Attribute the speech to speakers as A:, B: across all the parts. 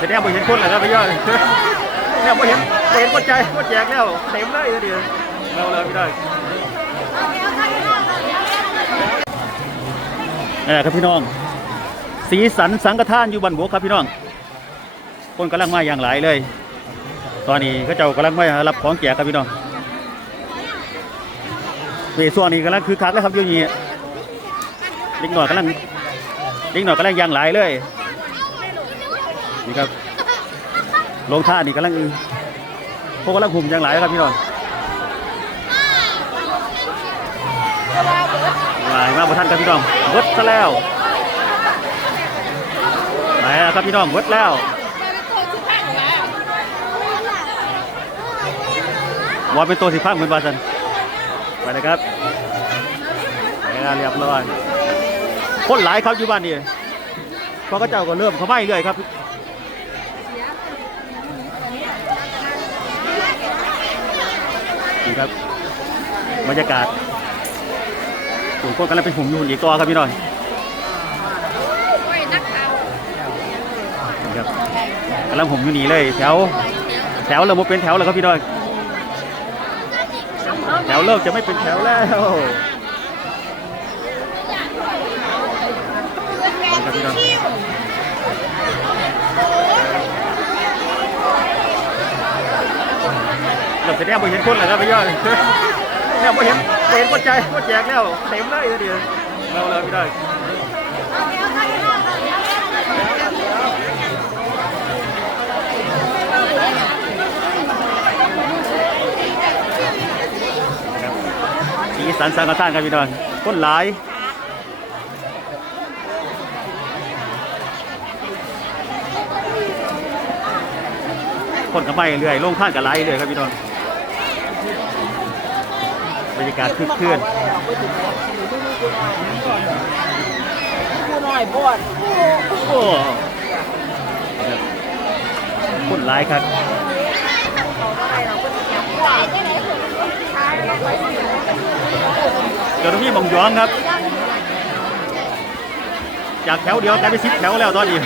A: แสดงบ่เห็นคนแล้วครับพี่ยอดเนี่ยบ่เห็นบ่เห็นคนใจบ่แจกแล้วเต็มเลยเดี๋ยวเราเลยพี่ได้เออครับพี่น้อง สีสันสังฆทานอยู่บันบวกครับพี่น้อง คนกำลังมาอย่างหลายเลย ตอนนี้เขาเจ้ากำลังมารับของแจกครับพี่น้องเวส่วนนี้กำลังคือคักแล้วครับอยู่นี่เล็กหน่อยกำลังเล็กหน่อยกำลังอย่างหลายเลย นี่ครับลงท่านี่กำลังพวกกำลังหุ่มอย่างหลายครับพี่น้องหลายมากบ่ท่านครับพี่น้องเบิดซะแล้วไหนครับพี่น้องเบิดแล้วว่าเป็นตัวสิพังเหมือนบาสันไปเลยครับไปแล้วเรียบร้อยคนหลายครับอยู่บ้านนี่เพราะก็เจ้าก็เริ่มเขาไม่เรื่อยครับ ครับบรรยากาศผมก็กำลังเป็นหุ่มอยู่หุ่นอีกตัวครับพี่น้อยนี่ครับกำลังหุ่มอยู่นี่เลย แถว แถวเริ่มเป็นแถวแล้วครับพี่น้อยแถวเริ่มจะไม่เป็นแถวแล้วครับพี่น้อย เริ่มแสดงบ่เห็นคนแล้วครับพี่น้อยเนี่ยบ่เห็นบ่เห็นคนใจบ่แจกแล้วเต็มเลยเดี๋ยวเราเลยพี่น้สีสันสังกทานครับพี่น้องคนหลายคนก็ไม่เรื่อยลงท่านกับไหลเลยครับพี่น้อง บรรยากาศคึกคืน
B: ผู้น้อยบวช
A: โอ้ครับคนหลายครับเดี๋ยวนี้มองย้อนครับ จากแถวเดียวกลายเป็นสิบแถวแล้วตอนนี้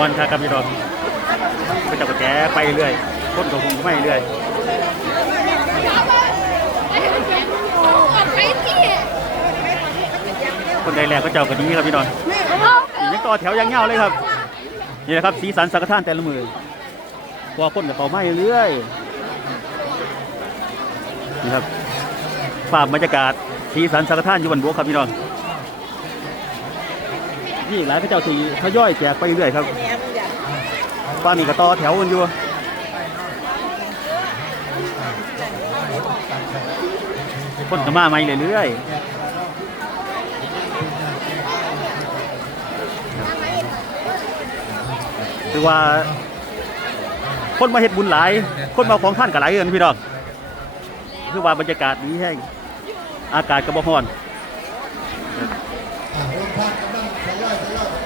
A: วนครับครับพี่น้องไปจับกระแจไปเรื่อยคนกับผมก็ไม่เรื่อยคนใดแรกก็เจ้ากันนี้ครับพี่น้องยังต่อแถวยังเงาเลยครับนี่นะครับสีสันสังฆทานแต่ละมือพอคนกับเป่าไม้เรื่อยนี่ครับภาพบรรยากาศสีสันสังฆทานอยู่บนบวกครับพี่น้อง นี่อีกหลายพระเจ้าสีทยอยแจกไปเรื่อยครับ
B: แม่มึงอยาก
A: บ้านนี้ก็ต่อแถวกันอยู่คนก็มาใหม่เรื่อยๆคือว่า คนมาเฮ็ดบุญหลาย คนมาของท่านก็หลายเงินพี่น้องคือว่าบรรยากาศดีแห้งอากาศก็บ่ร้อน 谁要谁要